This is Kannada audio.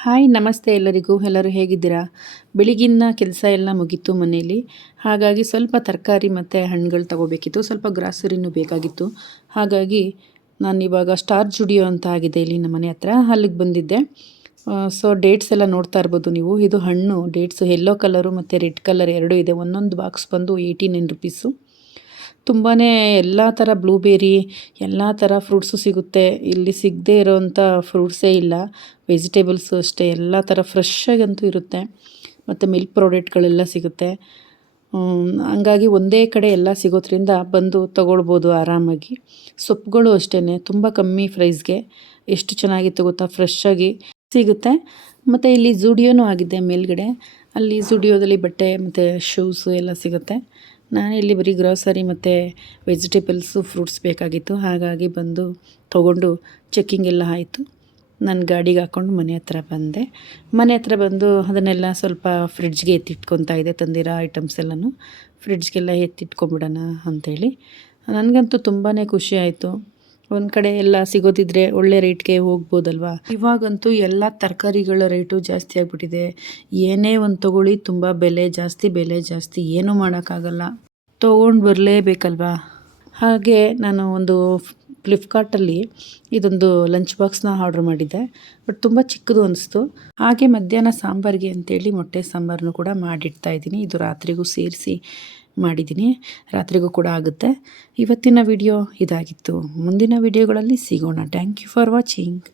ಹಾಯ್ ನಮಸ್ತೆ ಎಲ್ಲರಿಗೂ. ಎಲ್ಲರೂ ಹೇಗಿದ್ದೀರಾ? ಬೆಳಗಿನ ಕೆಲಸ ಎಲ್ಲ ಮುಗೀತು ಮನೇಲಿ. ಹಾಗಾಗಿ ಸ್ವಲ್ಪ ತರಕಾರಿ ಮತ್ತು ಹಣ್ಣುಗಳು ತಗೋಬೇಕಿತ್ತು. ಸ್ವಲ್ಪ ಗ್ರಾಸರಿನೂ ಬೇಕಾಗಿತ್ತು. ಹಾಗಾಗಿ ನಾನಿವಾಗ ಸ್ಟಾರ್ ಜುಡಿಯೋ ಅಂತ ಆಗಿದೆ ಇಲ್ಲಿ ನಮ್ಮ ಮನೆ ಹತ್ರ, ಅಲ್ಲಿಗೆ ಬಂದಿದ್ದೆ. ಡೇಟ್ಸ್ ಎಲ್ಲ ನೋಡ್ತಾ ಇರ್ಬೋದು ನೀವು. ಇದು ಹಣ್ಣು ಡೇಟ್ಸು ಯೆಲ್ಲೋ ಕಲರು ಮತ್ತು ರೆಡ್ ಕಲರ್ ಎರಡೂ ಇದೆ. ಒಂದೊಂದು ಬಾಕ್ಸ್ ಬಂದು 89 ರುಪೀಸು. ತುಂಬಾ ಎಲ್ಲ ಥರ ಬ್ಲೂಬೇರಿ ಎಲ್ಲ ಥರ ಫ್ರೂಟ್ಸು ಸಿಗುತ್ತೆ. ಇಲ್ಲಿ ಸಿಗದೇ ಇರೋವಂಥ ಫ್ರೂಟ್ಸೇ ಇಲ್ಲ. ವೆಜಿಟೇಬಲ್ಸು ಅಷ್ಟೇ ಎಲ್ಲ ಥರ ಫ್ರೆಶ್ಶಾಗಂತೂ ಇರುತ್ತೆ. ಮತ್ತು ಮಿಲ್ಕ್ ಪ್ರಾಡಕ್ಟ್ಗಳೆಲ್ಲ ಸಿಗುತ್ತೆ. ಹಂಗಾಗಿ ಒಂದೇ ಕಡೆ ಎಲ್ಲ ಸಿಗೋದ್ರಿಂದ ಬಂದು ತೊಗೊಳ್ಬೋದು ಆರಾಮಾಗಿ. ಸೊಪ್ಪುಗಳು ಅಷ್ಟೇ ತುಂಬ ಕಮ್ಮಿ ಪ್ರೈಸ್ಗೆ ಎಷ್ಟು ಚೆನ್ನಾಗಿತ್ತು ಗೊತ್ತಾ, ಫ್ರೆಶ್ಶಾಗಿ ಸಿಗುತ್ತೆ. ಮತ್ತು ಇಲ್ಲಿ ಝುಡಿಯೋನೂ ಆಗಿದೆ ಮೇಲ್ಗಡೆ. ಅಲ್ಲಿ ಝುಡಿಯೋದಲ್ಲಿ ಬಟ್ಟೆ ಮತ್ತು ಶೂಸು ಎಲ್ಲ ಸಿಗುತ್ತೆ. ನಾನಿಲ್ಲಿ ಬರೀ ಗ್ರೋಸರಿ ಮತ್ತು ವೆಜಿಟೇಬಲ್ಸು ಫ್ರೂಟ್ಸ್ ಬೇಕಾಗಿತ್ತು. ಹಾಗಾಗಿ ಬಂದು ತೊಗೊಂಡು ಚೆಕ್ಕಿಂಗ್ ಎಲ್ಲ ಆಯಿತು. ನಾನು ಗಾಡಿಗೆ ಹಾಕ್ಕೊಂಡು ಮನೆ ಹತ್ರ ಬಂದೆ. ಮನೆ ಹತ್ರ ಬಂದು ಅದನ್ನೆಲ್ಲ ಸ್ವಲ್ಪ ಫ್ರಿಡ್ಜ್ಗೆ ಎತ್ತಿಟ್ಕೊತಾ ಇದೆ. ತಂದಿರೋ ಐಟಮ್ಸ್ ಎಲ್ಲನೂ ಫ್ರಿಡ್ಜ್ಗೆಲ್ಲ ಎತ್ತಿಟ್ಕೊಂಬಿಡೋಣ ಅಂಥೇಳಿ. ನನಗಂತೂ ತುಂಬಾ ಖುಷಿ ಆಯಿತು. ಒಂದು ಕಡೆ ಎಲ್ಲ ಸಿಗೋದಿದ್ರೆ ಒಳ್ಳೆ ರೇಟ್ಗೆ ಹೋಗ್ಬೋದಲ್ವಾ. ಇವಾಗಂತೂ ಎಲ್ಲ ತರಕಾರಿಗಳ ರೇಟು ಜಾಸ್ತಿ ಆಗಿಬಿಟ್ಟಿದೆ. ಏನೇ ಒಂದು ತೊಗೊಳ್ಳಿ ತುಂಬ ಬೆಲೆ ಜಾಸ್ತಿ, ಏನೂ ಮಾಡೋಕ್ಕಾಗಲ್ಲ, ತೊಗೊಂಡು ಬರಲೇಬೇಕಲ್ವಾ. ಹಾಗೆ ನಾನು ಒಂದು ಫ್ಲಿಪ್ಕಾರ್ಟಲ್ಲಿ ಇದೊಂದು ಲಂಚ್ ಬಾಕ್ಸ್ನ ಆರ್ಡ್ರ್ ಮಾಡಿದ್ದೆ. ಬಟ್ ತುಂಬ ಚಿಕ್ಕದು ಅನಿಸ್ತು. ಹಾಗೆ ಮಧ್ಯಾಹ್ನ ಸಾಂಬಾರಿಗೆ ಅಂತೇಳಿ ಮೊಟ್ಟೆ ಸಾಂಬಾರನ್ನು ಕೂಡ ಮಾಡಿಡ್ತಾಯಿದ್ದೀನಿ. ಇದು ರಾತ್ರಿಗೂ ಸೇರಿಸಿ ಮಾಡಿದ್ದೀನಿ, ರಾತ್ರಿಗೂ ಕೂಡ ಆಗುತ್ತೆ. ಇವತ್ತಿನ ವಿಡಿಯೋ ಇದಾಗಿತ್ತು. ಮುಂದಿನ ವಿಡಿಯೋಗಳಲ್ಲಿ ಸಿಗೋಣ. Thank you for watching.